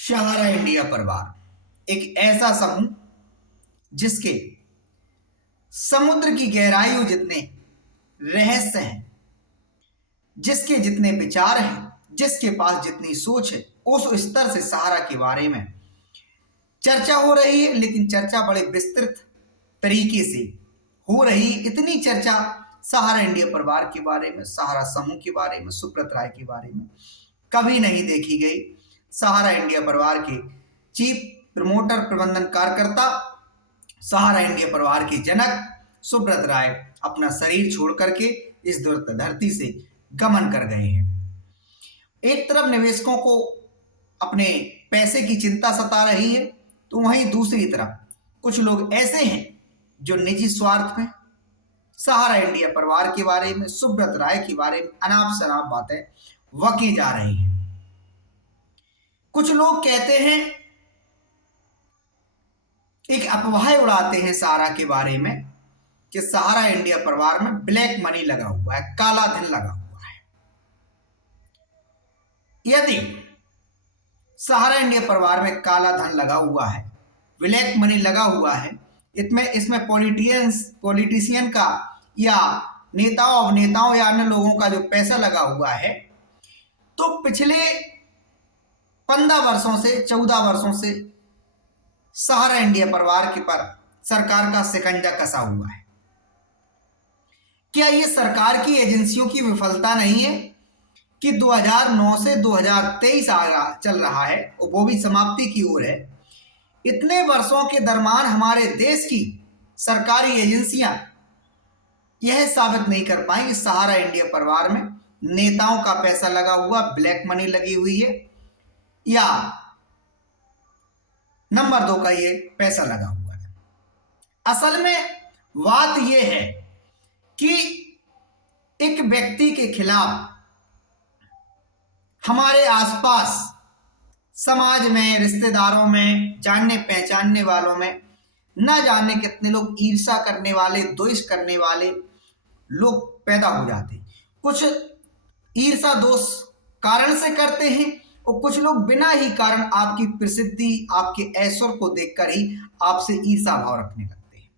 सहारा India परिवार एक ऐसा समूह जिसके समुद्र की गहराइयों जितने रहस्य हैं, जिसके जितने विचार हैं, जिसके पास जितनी सोच है, उस स्तर से सहारा के बारे में चर्चा हो रही है। लेकिन चर्चा बड़े विस्तृत तरीके से हो रही। इतनी चर्चा सहारा इंडिया परिवार के बारे में, सहारा समूह के बारे में, सुब्रत राय के बारे में कभी नहीं देखी गई। सहारा इंडिया परिवार के चीफ प्रमोटर, प्रबंधन कार्यकर्ता, सहारा इंडिया परिवार के जनक सुब्रत राय अपना शरीर छोड़ करके इस धरती से गमन कर गए हैं। एक तरफ निवेशकों को अपने पैसे की चिंता सता रही है, तो वहीं दूसरी तरफ कुछ लोग ऐसे हैं जो निजी स्वार्थ में सहारा इंडिया परिवार के बारे में, सुब्रत राय के बारे में अनाप शनाप बातें बकी जा रही हैं। कुछ लोग कहते हैं, एक अफवाह उड़ाते हैं सहारा के बारे में कि सहारा इंडिया परिवार में ब्लैक मनी लगा हुआ है, काला धन लगा हुआ है। यदि सहारा इंडिया परिवार में काला धन लगा हुआ है, ब्लैक मनी लगा हुआ है, इसमें पॉलिटिशियन का या नेताओं अभिनेताओं या अन्य लोगों का जो पैसा लगा हुआ है, तो पिछले 15 वर्षों से 14 वर्षों से सहारा इंडिया परिवार के पर सरकार का शिकंजा कसा हुआ है। क्या ये सरकार की एजेंसियों की विफलता नहीं है कि 2009 से 2023 चल रहा है और वो भी समाप्ति की ओर है। इतने वर्षों के दरमियान हमारे देश की सरकारी एजेंसियां यह साबित नहीं कर पाई कि सहारा इंडिया परिवार में नेताओं का पैसा लगा हुआ, ब्लैक मनी लगी हुई है, या नंबर 2 का ये पैसा लगा हुआ है। असल में बात यह है कि एक व्यक्ति के खिलाफ हमारे आसपास समाज में, रिश्तेदारों में, जानने पहचानने वालों में न जाने कितने लोग ईर्ष्या करने वाले, द्वेष करने वाले लोग पैदा हो जाते हैं। कुछ ईर्ष्या दोष कारण से करते हैं और कुछ लोग बिना ही कारण आपकी प्रसिद्धि, आपके ऐश्वर्य को देखकर ही आपसे ईर्ष्या भाव रखने लगते हैं।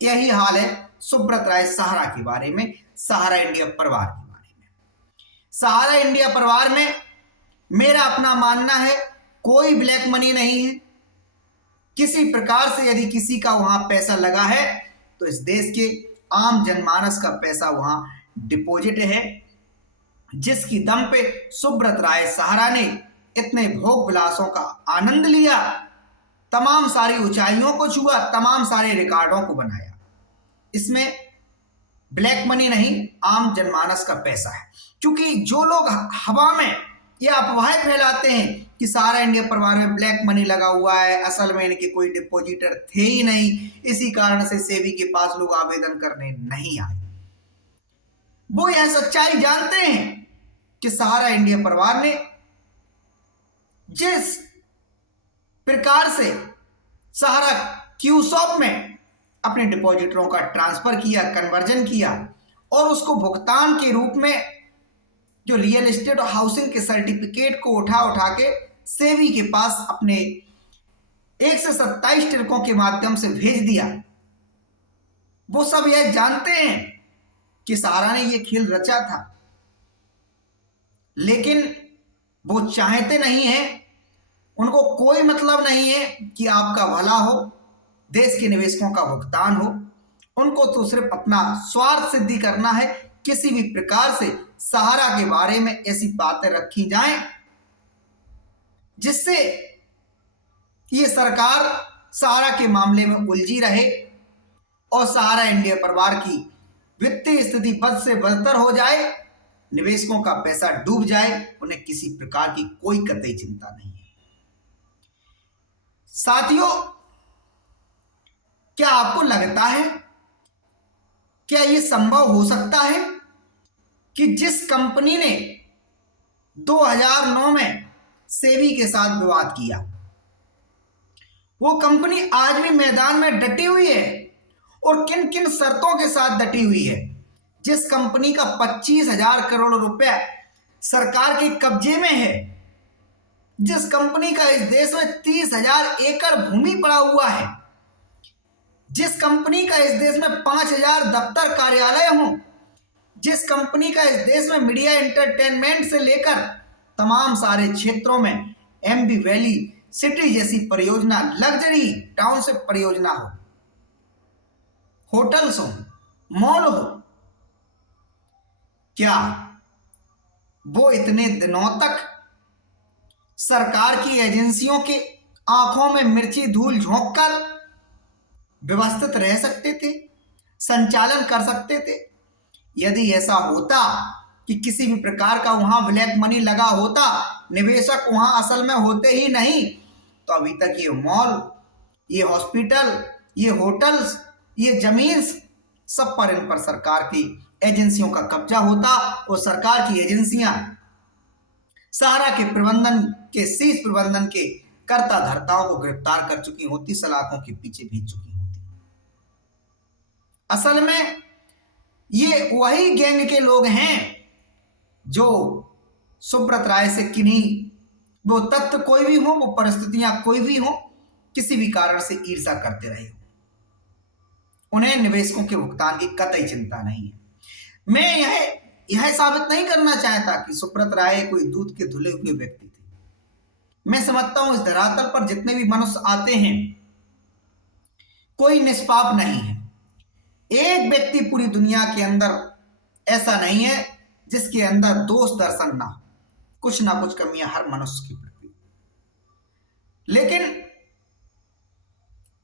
यही हाल है सुब्रत राय सहारा के बारे में, सहारा इंडिया परिवार के बारे में। सहारा इंडिया परिवार में मेरा अपना मानना है कोई ब्लैक मनी नहीं है। किसी प्रकार से यदि किसी का वहां पैसा लगा है तो इस देश के आम जनमानस का पैसा वहां डिपॉजिट है, जिसकी दम पे सुब्रत राय सहारा ने इतने भोग विलासों का आनंद लिया, तमाम सारी ऊंचाइयों को छुआ, तमाम सारे रिकॉर्डों को बनाया। इसमें ब्लैक मनी नहीं, आम जनमानस का पैसा है। क्योंकि जो लोग हवा में यह अफवाहें फैलाते हैं कि सहारा इंडिया परिवार में ब्लैक मनी लगा हुआ है, असल में इनके कोई डिपॉजिटर थे ही नहीं, इसी कारण से सेबी के पास लोग आवेदन करने नहीं आए, वो यह सच्चाई जानते हैं कि सहारा इंडिया परिवार ने जिस प्रकार से सहारा क्यूसॉप में अपने डिपॉजिटरों का ट्रांसफर किया, कन्वर्जन किया, और उसको भुगतान के रूप में जो रियल एस्टेट और हाउसिंग के सर्टिफिकेट को उठा के सेबी के पास अपने 1 से 27 ट्रकों के माध्यम से भेज दिया, वो सब यह जानते हैं कि सहारा ने यह खेल रचा था। लेकिन वो चाहते नहीं हैं, उनको कोई मतलब नहीं है कि आपका भला हो, देश के निवेशकों का भुगतान हो। उनको तो सिर्फ अपना स्वार्थ सिद्धि करना है। किसी भी प्रकार से सहारा के बारे में ऐसी बातें रखी जाएं जिससे ये सरकार सहारा के मामले में उलझी रहे और सहारा इंडिया परिवार की वित्तीय स्थिति बद से बदतर हो जाए, निवेशकों का पैसा डूब जाए। उन्हें किसी प्रकार की कोई कतई चिंता नहीं है। साथियों, क्या आपको लगता है, क्या यह संभव हो सकता है कि जिस कंपनी ने 2009 में सेबी के साथ विवाद किया, वो कंपनी आज भी मैदान में डटी हुई है? और किन किन शर्तों के साथ डटी हुई है? जिस कंपनी का 25,000 करोड़ रुपए सरकार के कब्जे में है, जिस कंपनी का इस देश में 30,000 एकड़ भूमि पड़ा हुआ है, जिस कंपनी का इस देश में 5,000 दफ्तर कार्यालय हों, जिस कंपनी का इस देश में मीडिया एंटरटेनमेंट से लेकर तमाम सारे क्षेत्रों में एमबी वैली सिटी जैसी परियोजना, लग्जरी टाउनशिप परियोजना हो, होटल्स हो, मॉल हो, क्या वो इतने दिनों तक सरकार की एजेंसियों की आंखों में मिर्ची धूल झोंककर व्यवस्थित रह सकते थे, संचालन कर सकते थे? यदि ऐसा होता कि किसी भी प्रकार का वहां ब्लैक मनी लगा होता, निवेशक वहां असल में होते ही नहीं, तो अभी तक ये मॉल, ये हॉस्पिटल, ये होटल्स, ये जमीन, सब पर इन पर सरकार की एजेंसियों का कब्जा होता और सरकार की एजेंसियां सहारा के प्रबंधन के, शीर्ष प्रबंधन के कर्ता धर्ताओं को गिरफ्तार कर चुकी होती, सलाखों के पीछे भेज चुकी होती। असल में ये वही गैंग के लोग हैं जो सुब्रत राय से किन्हीं, वो तत्व कोई भी हो, वो परिस्थितियां कोई भी हो, किसी भी कारण से ईर्ष्या करते रहे। उन्हें निवेशकों के भुगतान की कतई चिंता नहीं है। मैं यह साबित नहीं करना चाहता कि सुब्रत राय कोई दूध के धुले हुए व्यक्ति थे। मैं समझता हूं इस धरातल पर जितने भी मनुष्य आते हैं, कोई निष्पाप नहीं है। एक व्यक्ति पूरी दुनिया के अंदर ऐसा नहीं है जिसके अंदर दोष दर्शन ना हो, कुछ ना कुछ कमियां हर मनुष्य की प्रति। लेकिन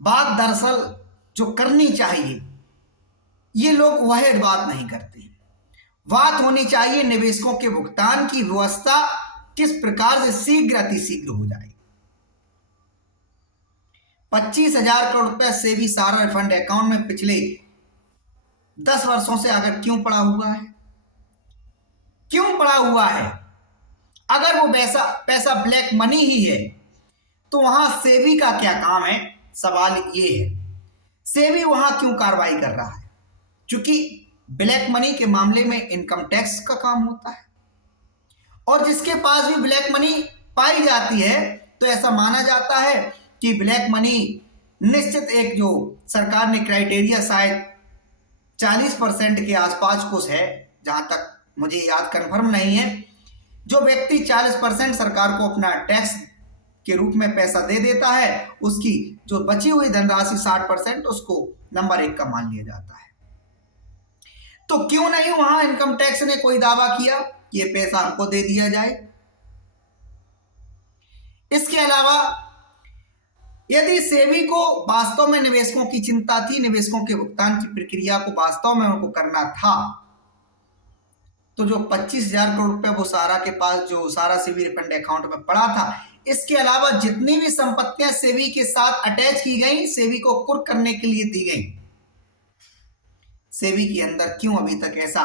बात दरअसल जो करनी चाहिए, ये लोग वह बात नहीं करते। बात होनी चाहिए निवेशकों के भुगतान की व्यवस्था किस प्रकार से शीघ्र अतिशीघ्र हो जाए। 25,000 करोड़ रुपए से भी सारा फंड अकाउंट में पिछले 10 वर्षों से अगर क्यों पड़ा हुआ है, क्यों पड़ा हुआ है? अगर वो पैसा ब्लैक मनी ही है तो वहां सेबी का क्या काम है? सवाल ये है, सेबी वहां क्यों कार्रवाई कर रहा है? क्योंकि ब्लैक मनी के मामले में इनकम टैक्स का काम होता है, और जिसके पास भी ब्लैक मनी पाई जाती है तो ऐसा माना जाता है कि ब्लैक मनी निश्चित एक जो सरकार ने क्राइटेरिया शायद 40% के आसपास कुछ है, जहां तक मुझे याद कंफर्म नहीं है। जो व्यक्ति 40% सरकार को अपना टैक्स के रूप में पैसा दे देता है, उसकी जो बची हुई धनराशि 60% उसको नंबर 1 का मान लिया जाता है। तो क्यों नहीं वहां इनकम टैक्स ने कोई दावा किया कि ये पैसा हमको दे दिया जाए? इसके अलावा यदि सेबी को वास्तव में निवेशकों की चिंता थी, निवेशकों के भुगतान की प्रक्रिया को वास्तव में उनको करना था, तो जो 25,000 करोड़ रुपए वो सहारा के पास, जो सहारा सेबी रिफंड अकाउंट में पड़ा था, इसके अलावा जितनी भी संपत्तियां सेबी के साथ अटैच की गई, सेबी को कुर्क करने के लिए दी गई, सेबी के अंदर क्यों अभी तक ऐसा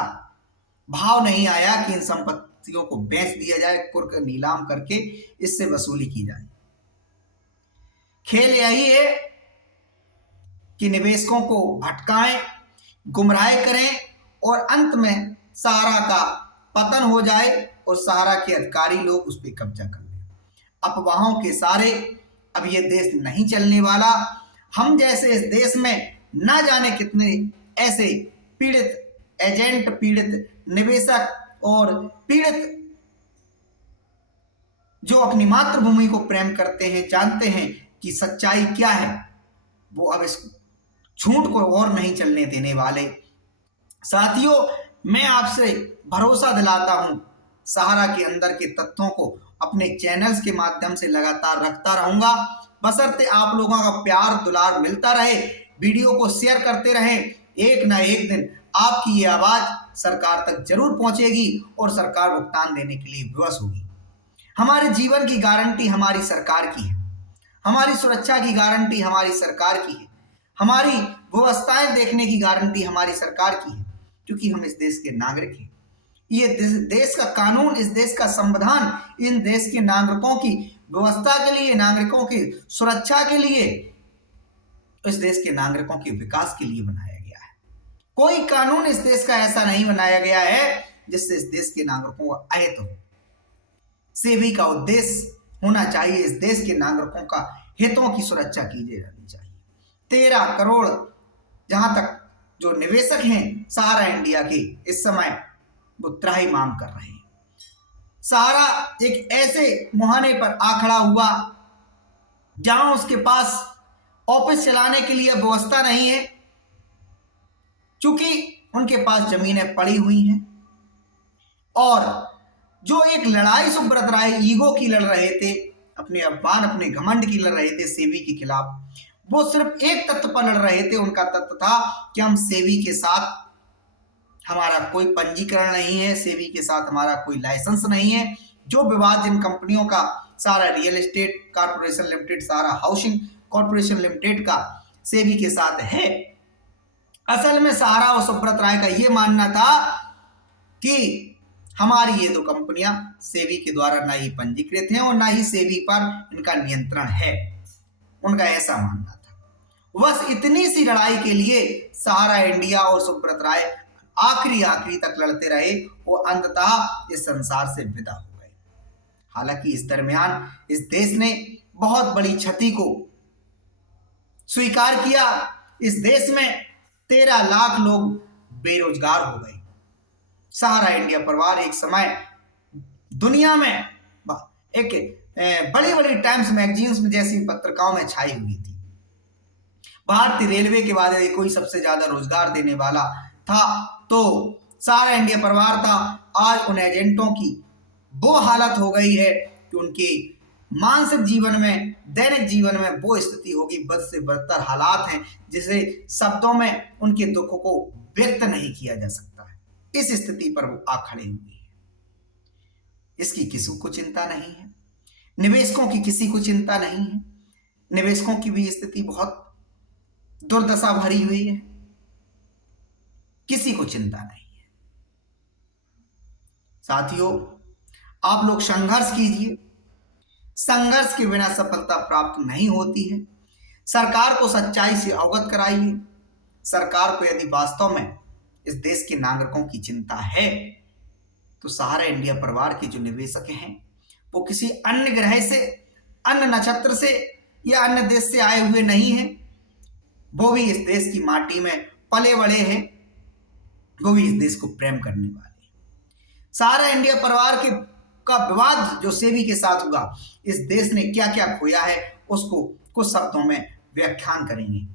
भाव नहीं आया कि इन संपत्तियों को बेच दिया जाए, कुर्क नीलाम करके इससे वसूली की जाए? खेल यही है कि निवेशकों को भटकाएं, गुमराह करें और अंत में सहारा का पतन हो जाए और सहारा के अधिकारी लोग उस पर कब्जा कर लें। अफवाहों के सारे अब ये देश नहीं चलने वाला। हम जैसे इस देश में ना जाने कितने ऐसे पीड़ित एजेंट, पीड़ित निवेशक और पीड़ित जो अपनी मातृभूमि को प्रेम करते हैं, जानते हैं कि सच्चाई क्या है, वो अब इस झूठ को और नहीं चलने देने वाले। साथियों, मैं आपसे भरोसा दिलाता हूं, सहारा के अंदर के तथ्यों को अपने चैनल्स के माध्यम से लगातार रखता रहूंगा, बशर्ते आप लोगों का प्यार दुलार मिलता रहे। वीडियो को शेयर करते रहें। एक ना एक दिन आपकी ये आवाज सरकार तक जरूर पहुंचेगी और सरकार भुगतान देने के लिए विवश होगी। हमारे जीवन की गारंटी हमारी सरकार की है, हमारी सुरक्षा की गारंटी हमारी सरकार की है, हमारी व्यवस्थाएं देखने की गारंटी हमारी सरकार की है, क्योंकि हम इस देश के नागरिक हैं। ये देश का कानून, इस देश का संविधान इन देश के नागरिकों की व्यवस्था के लिए, नागरिकों की सुरक्षा के लिए, इस देश के नागरिकों के विकास के लिए बनाया गया है। कोई कानून इस देश का ऐसा नहीं बनाया गया है जिससे इस देश के नागरिकों को अहित हो। सेबी का उद्देश्य होना चाहिए। इस देश के नागरिकों का हितों की सुरक्षा की जानी चाहिए। 13 करोड़ जहां तक जो निवेशक हैं सहारा इंडिया के, इस समय वो त्राहिमाम कर रहे हैं। सहारा एक ऐसे मुहाने पर आ खड़ा हुआ जहां उसके पास ऑफिस चलाने के लिए व्यवस्था नहीं है, क्योंकि उनके पास जमीनें पड़ी हुई हैं। और जो एक लड़ाई सुब्रत राय ईगो की लड़ रहे थे, अपने अपमान अपने घमंड की लड़ रहे थे सेबी के खिलाफ, वो सिर्फ एक तत्व पर लड़ रहे थे। उनका तत्व था कि हम सेबी के साथ, हमारा कोई पंजीकरण नहीं है, सेबी के साथ हमारा कोई लाइसेंस नहीं है। जो विवाद इन कंपनियों का, सारा रियल एस्टेट कॉर्पोरेशन लिमिटेड, सारा हाउसिंग कॉर्पोरेशन लिमिटेड का सेबी के साथ है, असल में सहारा और सुब्रत राय का यह मानना था कि हमारी ये दो कंपनियां सेबी के द्वारा ना ही पंजीकृत हैं और ना ही सेबी पर इनका नियंत्रण है। उनका ऐसा मानना था। बस इतनी सी लड़ाई के लिए सहारा इंडिया और सुब्रत राय आखिरी तक लड़ते रहे। वो अंततः इस संसार से विदा हो गए। हालांकि इस दरमियान इस देश ने बहुत बड़ी क्षति को स्वीकार किया। इस देश में 13 लाख लोग बेरोजगार हो गए। सहारा इंडिया परिवार एक समय दुनिया में एक बड़ी बड़ी टाइम्स मैगजीन्स में जैसी पत्रिकाओं में छाई हुई थी। भारतीय रेलवे के बाद यदि कोई सबसे ज्यादा रोजगार देने वाला था तो सहारा इंडिया परिवार था। आज उन एजेंटों की वो हालत हो गई है कि उनके मानसिक जीवन में, दैनिक जीवन में वो स्थिति होगी, बद से बदतर हालात हैं जिसे शब्दों में उनके दुखों को व्यक्त नहीं किया जा सकता है। इस स्थिति पर वो आ खड़े हुए हैं। इसकी किसी को चिंता नहीं है, निवेशकों की किसी को चिंता नहीं है। निवेशकों की भी स्थिति बहुत दुर्दशा भरी हुई है, किसी को चिंता नहीं है। साथियों, आप लोग संघर्ष कीजिए। संघर्ष के बिना सफलता प्राप्त नहीं होती है। सरकार को सच्चाई से अवगत कराइए। सरकार को यदि वास्तव में इस देश के नागरिकों की चिंता है तो सहारा इंडिया परिवार के जो निवेशक हैं वो किसी अन्य ग्रह से, अन्य नक्षत्र से या अन्य देश से आए हुए नहीं हैं। वो भी इस देश की माटी में पले बड़े हैं, वो भी इस देश को प्रेम करने वाले हैं। सहारा इंडिया परिवार के का विवाद जो सेबी के साथ हुआ, इस देश ने क्या क्या खोया है उसको कुछ शब्दों में व्याख्यान करेंगे।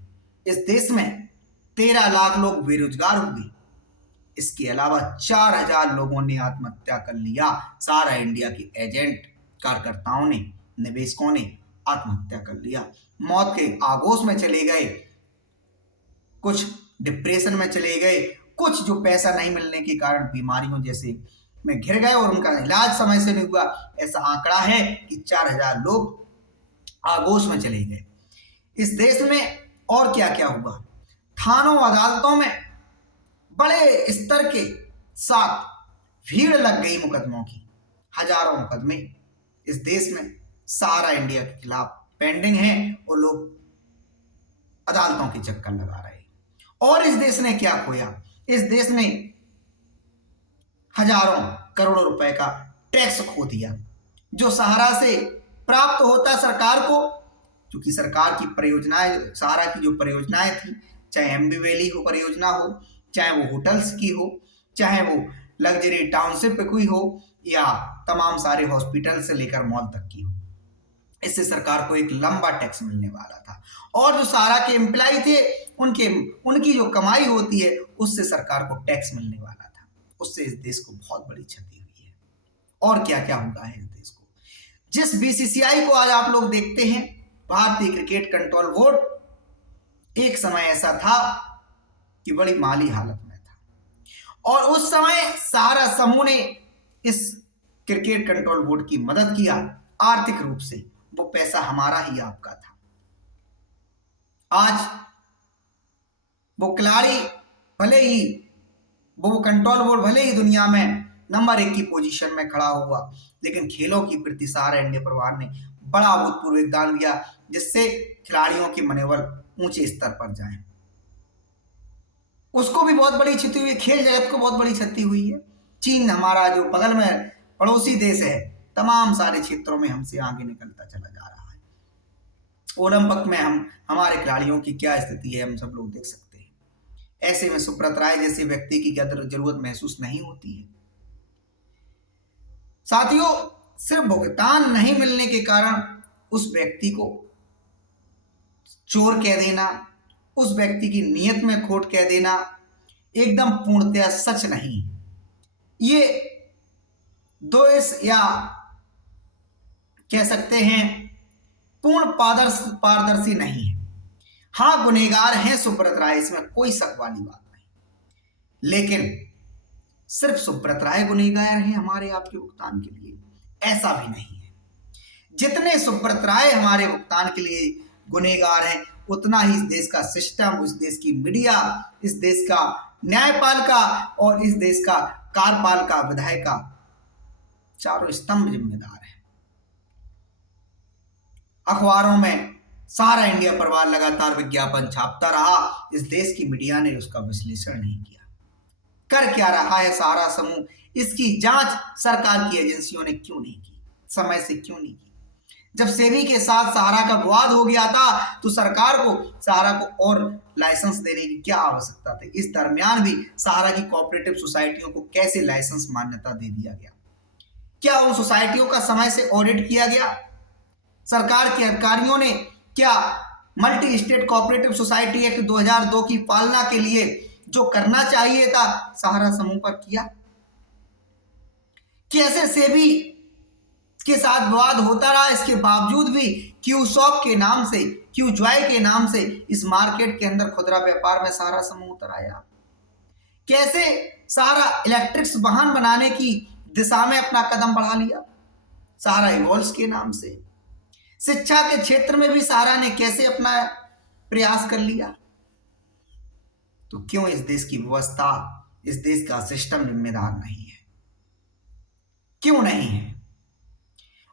इस देश में 13 लाख लोग बेरोजगार हुए। इसके अलावा 4000 लोगों ने आत्महत्या कर लिया। सहारा इंडिया के एजेंट, कार्यकर्ताओं ने, निवेशकों ने आत्महत्या कर लिया, मौत के आगोश में चले गए, कुछ डिप्रेशन में चले गए, कुछ जो पैसा नहीं मिलने के कारण बीमारियों जैसे में घिर गए और उनका इलाज समय से नहीं हुआ। ऐसा आंकड़ा है कि 4000 लोग आगोश में चले गए। इस देश में और क्या क्या हुआ? थानों अदालतों में बड़े स्तर के साथ भीड़ लग गई मुकदमों की। हजारों मुकदमे इस देश में सहारा इंडिया के खिलाफ पेंडिंग हैं और लोग अदालतों के चक्कर लगा रहे हैं। और इस देश ने क्या खोया? इस देश ने हजारों करोड़ों रुपए का टैक्स खो दिया जो सहारा से प्राप्त होता सरकार को, क्योंकि सरकार की परियोजनाएं, सहारा की जो परियोजनाएं थी, चाहे एमबी वैली हो परियोजना हो, चाहे वो होटल्स की हो, चाहे वो लग्जरी टाउनशिप की हो, या तमाम सारे हॉस्पिटल से लेकर मॉल तक की हो, इससे सरकार को एक लंबा टैक्स मिलने वाला था। और जो सहारा के एम्प्लॉय थे उनकी जो कमाई होती है उससे सरकार को टैक्स मिलने वाला था। उससे इस देश को बहुत बड़ी क्षति हुई है। और क्या क्या हुआ है इस देश को? जिस बीसीसीआई को आज आप लोग देखते हैं, भारतीय क्रिकेट कंट्रोल बोर्ड, एक समय ऐसा था कि बड़ी माली हालत में था और उस समय सहारा समूह ने इस क्रिकेट कंट्रोल बोर्ड की मदद किया आर्थिक रूप से। वो पैसा हमारा ही आपका था। आज वो खिलाड़ी भले ही, वो कंट्रोल बोर्ड भले ही दुनिया में नंबर 1 की पोजीशन में खड़ा हुआ, लेकिन खेलों की प्रति सहारा इंडिया परिवार ने बड़ा अभूतपूर्व योगदान दिया जिससे खिलाड़ियों के मनोबल ऊंचे स्तर पर जाए। उसको भी बहुत बड़ी क्षति हुई है, खेल जगत को बहुत बड़ी क्षति हुई है। चीन, हमारा जो बगल में पड़ोसी देश है, तमाम सारे क्षेत्रों में हमसे आगे निकलता चला जा रहा है। ओलंपिक में हमारे खिलाड़ियों की क्या स्थिति है हम सब लोग देख सकते हैं। ऐसे में सुब्रत राय जैसे व्यक्ति की क्या जरूरत महसूस नहीं होती है। साथियों, सिर्फ भुगतान नहीं मिलने के कारण उस व्यक्ति को चोर कह देना, उस व्यक्ति की नीयत में खोट कह देना एकदम पूर्णतया सच नहीं। ये दोष या कह सकते हैं पूर्ण पारदर्शी नहीं है। हाँ, गुनहगार हैं सुब्रत राय, इसमें कोई शक वाली बात नहीं, लेकिन सिर्फ सुब्रत राय गुनहगार हैं हमारे आपके भुगतान के लिए, ऐसा भी नहीं है। जितने सुब्रत राय हमारे भुगतान के लिए गुनहगार हैं, उतना ही इस देश का सिस्टम, इस देश की मीडिया, इस देश का न्यायपालिका और इस देश का कार्यपालिका, विधायिका, चारों स्तंभ जिम्मेदार है। अखबारों में सारा इंडिया परिवार लगातार विज्ञापन छापता रहा, इस देश की मीडिया ने उसका विश्लेषण नहीं किया। कर क्या रहा है सहारा समूह, इसकी जांच सरकार की एजेंसियों ने क्यों नहीं की, समय से क्यों नहीं की? जब सेबी के साथ सहारा का विवाद हो गया था तो सरकार को सहारा को और लाइसेंस देने की क्या आवश्यकता थी? इस दरमियान भी सहारा की कोऑपरेटिव सोसाइटियों को कैसे लाइसेंस मान्यता दे दिया गया? क्या उन सोसाइटियों का समय से ऑडिट किया गया? सरकार के अधिकारियों ने क्या multi state cooperative society act 2002 की पालना के लिए जो करना चाहिए था सहारा समूह पर किया? कैसे सेबी के साथ विवाद होता रहा, इसके बावजूद भी क्यू शॉप के नाम से, क्यू जॉय के नाम से इस मार्केट के अंदर खुदरा व्यापार में सहारा समूह उतर आया? कैसे सहारा इलेक्ट्रिक्स वाहन बनाने की दिशा में अपना कदम बढ़ा लिया सहारा इवॉल्व्स के नाम से? शिक्षा के क्षेत्र में भी सहारा ने कैसे अपना प्रयास कर लिया? तो क्यों इस देश की व्यवस्था, इस देश का सिस्टम जिम्मेदार नहीं है? क्यों नहीं है?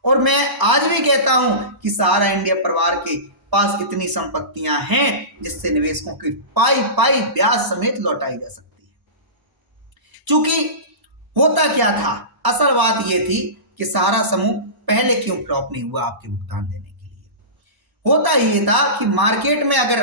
और मैं आज भी कहता हूं कि सहारा इंडिया परिवार के पास इतनी संपत्तियां हैं जिससे निवेशकों की पाई पाई ब्याज समेत लौटाई जा सकती है। क्योंकि होता क्या था, असल बात यह थी कि सहारा समूह पहले क्यों फ्लॉप नहीं हुआ आपके भुगतान देने के लिए? होता ये था कि मार्केट में अगर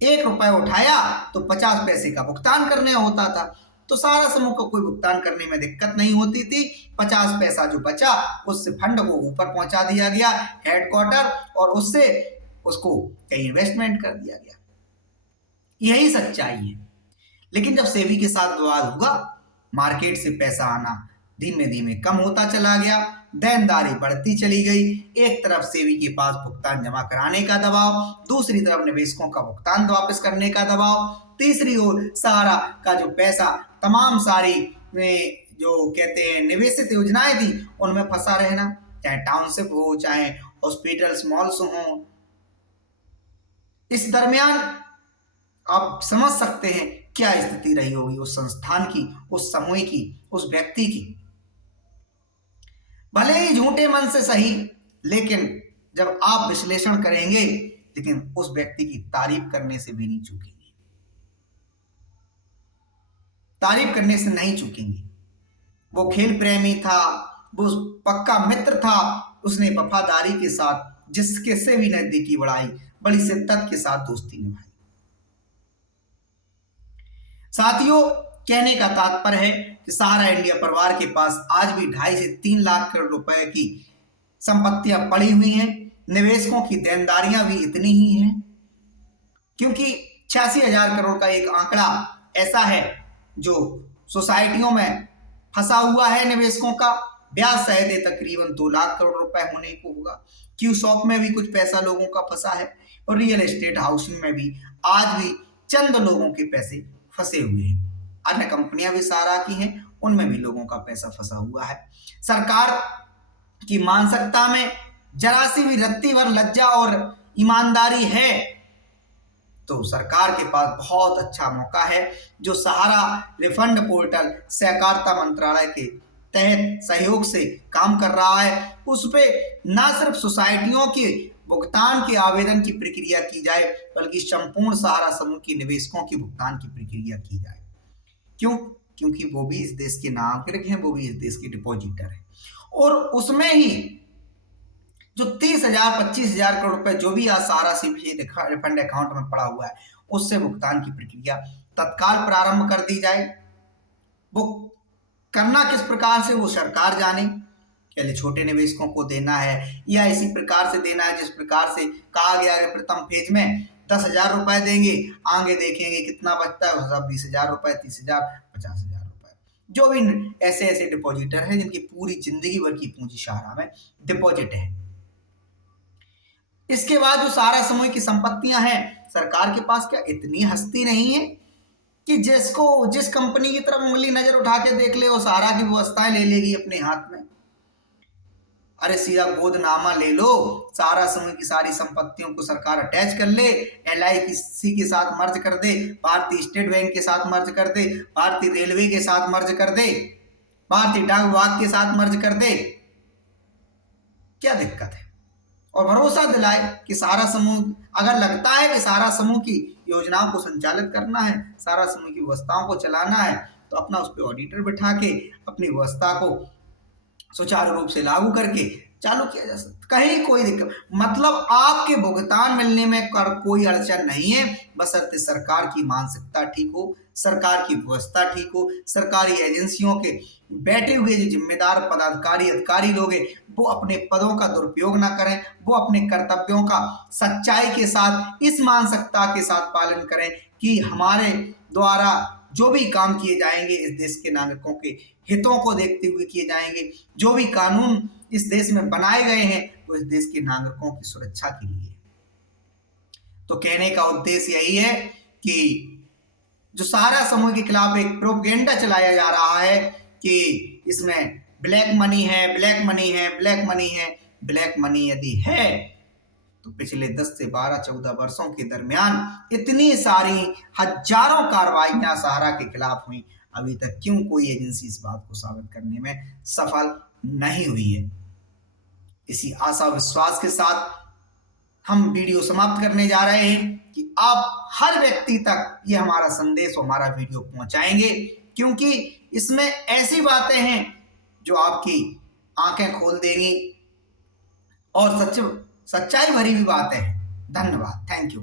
1 रुपया उठाया तो 50 पैसे का भुगतान करने होता था, तो सहारा समूह को कोई भुगतान करने में दिक्कत नहीं होती थी। 50 पैसा जो बचा उससे फंड को ऊपर पहुंचा दिया गया हेडक्वार्टर, और उससे उसको कहीं इन्वेस्टमेंट कर दिया गया। यही सच्चाई है। लेकिन जब सेबी के साथ विवाद हुआ, मार्केट से पैसा आना धीमे धीमे कम होता चला गया, देनदारी बढ़ती चली गई। एक तरफ सेबी के पास भुगतान जमा कराने का दबाव, दूसरी तरफ निवेशकों का भुगतान वापस करने का दबाव, तीसरी ओर सहारा का जो पैसा तमाम सारी जो कहते हैं निवेशित योजनाएं थी उनमें फंसा रहना, चाहे टाउनशिप हो, चाहे हॉस्पिटल्स, मॉल्स हो। इस दरमियान आप समझ सकते हैं क्या स्थिति रही होगी उस संस्थान की, उस समूह की, उस व्यक्ति की। भले ही झूठे मन से सही, लेकिन जब आप विश्लेषण करेंगे, लेकिन उस व्यक्ति की तारीफ करने से भी नहीं चूकेंगे, तारीफ करने से नहीं चूकेंगे। वो खेल प्रेमी था, वो पक्का मित्र था, उसने वफादारी के साथ जिसके से भी नजदीकी बढ़ाई, बड़ी शिद्दत के साथ दोस्ती निभाई। साथियों, कहने का तात्पर्य है कि सहारा इंडिया परिवार के पास आज भी 2.5 से 3 लाख करोड़ रुपए की संपत्तियां पड़ी हुई हैं। निवेशकों की देनदारियां भी इतनी ही हैं, क्योंकि 86,000 करोड़ का एक आंकड़ा ऐसा है जो सोसाइटियों में फंसा हुआ है निवेशकों का। ब्याज सहित तकरीबन 2 लाख करोड़ रुपए होने को होगा। क्यू शॉप में भी कुछ पैसा लोगों का फंसा है, और रियल एस्टेट हाउसिंग में भी आज भी चंद लोगों के पैसे फंसे हुए हैं। अन्य कंपनियां भी सहारा की हैं, उनमें भी लोगों का पैसा फंसा हुआ है। सरकार की मानसिकता में जरा सी भी रत्ती भर लज्जा और ईमानदारी है तो सरकार के पास बहुत अच्छा मौका है, जो सहारा रिफंड पोर्टल सहकारिता मंत्रालय के तहत सहयोग से काम कर रहा है। उस पे न सिर्फ सोसाइटियों के भुगतान के आवेदन की प्रक्रिया की जाए, बल्कि संपूर्ण सहारा समूह के निवेशकों की भुगतान की प्रक्रिया की जाए। क्यों? क्योंकि वो भी इस देश के नागरिक हैं, वो भी इस देश के डिपॉजिटर हैं, और उसमें ही जो 30,000 25,000 करोड़ रुपए जो भी आज सहारा सीपीएफ रिफंड अकाउंट में पड़ा हुआ है, उससे भुगतान की प्रक्रिया तत्काल प्रारंभ कर दी जाए। वो करना किस प्रकार से वो सरकार जाने, पहले छोटे निवेशकों को देना है या इसी प्रकार से देना है जिस प्रकार से कहा गया है प्रथम फेज में 10,000 रुपए देंगे, आगे देखेंगे कितना बचता है, सब 20,000 रुपए, 30,000, 50,000 रुपए। जो भी ऐसे ऐसे डिपॉजिटर हैं जिनकी पूरी जिंदगी भर की पूंजी सहारा में डिपॉजिट है। इसके बाद जो सहारा समूह की संपत्तियां हैं, सरकार के पास क्या इतनी हस्ती नहीं है कि जिस कंपनी की तरफ उंगली नजर उठा के देख ले वो सहारा की व्यवस्थाएं ले लेगी अपने हाथ में। अरे सीधा गोदनामा ले लो, सहारा समूह की सारी संपत्तियों को सरकार अटैच कर ले, LIC के साथ मर्ज कर दे, भारतीय स्टेट बैंक के साथ मर्ज कर दे, भारतीय रेलवे के साथ मर्ज कर दे, भारतीय डाक विभाग के साथ मर्ज कर दे, क्या दिक्कत है? और भरोसा दिलाए कि सहारा समूह, अगर लगता है कि सहारा समूह की योजनाओं को संचालित करना है, सहारा समूह की व्यवस्थाओं को चलाना है, तो अपना उस पर ऑडिटर बिठा के अपनी व्यवस्था को सुचारू रूप से लागू करके चालू किया जा सकता, कहीं कोई दिक्कत, मतलब आपके भुगतान मिलने में कोई अड़चन नहीं है, बशर्ते सरकार की मानसिकता ठीक हो, सरकार की व्यवस्था ठीक हो, सरकारी एजेंसियों के बैठे हुए जो जिम्मेदार पदाधिकारी अधिकारी लोग हैं वो अपने पदों का दुरुपयोग ना करें, वो अपने कर्तव्यों का सच्चाई के साथ इस मानसिकता के साथ पालन करें कि हमारे द्वारा जो भी काम किए जाएंगे इस देश के नागरिकों के हितों को देखते हुए किए जाएंगे, जो भी कानून इस देश में बनाए गए हैं वो इस देश के नागरिकों की सुरक्षा के लिए। तो कहने का उद्देश्य यही है कि जो सहारा समूह के खिलाफ एक प्रोपेगेंडा चलाया जा रहा है कि इसमें ब्लैक मनी है, ब्लैक मनी है, ब्लैक मनी है, ब्लैक मनी यदि है तो पिछले 10 से 12 14 वर्षों के दरमियान इतनी सारी हजारों कार्रवाइयां सहारा के खिलाफ हुई, अभी तक क्यों कोई एजेंसी इस बात को साबित करने में सफल नहीं हुई है। इसी आशा विश्वास के साथ हम वीडियो समाप्त करने जा रहे हैं कि आप हर व्यक्ति तक ये हमारा संदेश, हमारा वीडियो पहुंचाएंगे, क्योंकि इसमें ऐसी बातें हैं जो आपकी आंखें खोल देंगी और सच्चाई भरी भी बातें हैं। धन्यवाद, थैंक यू।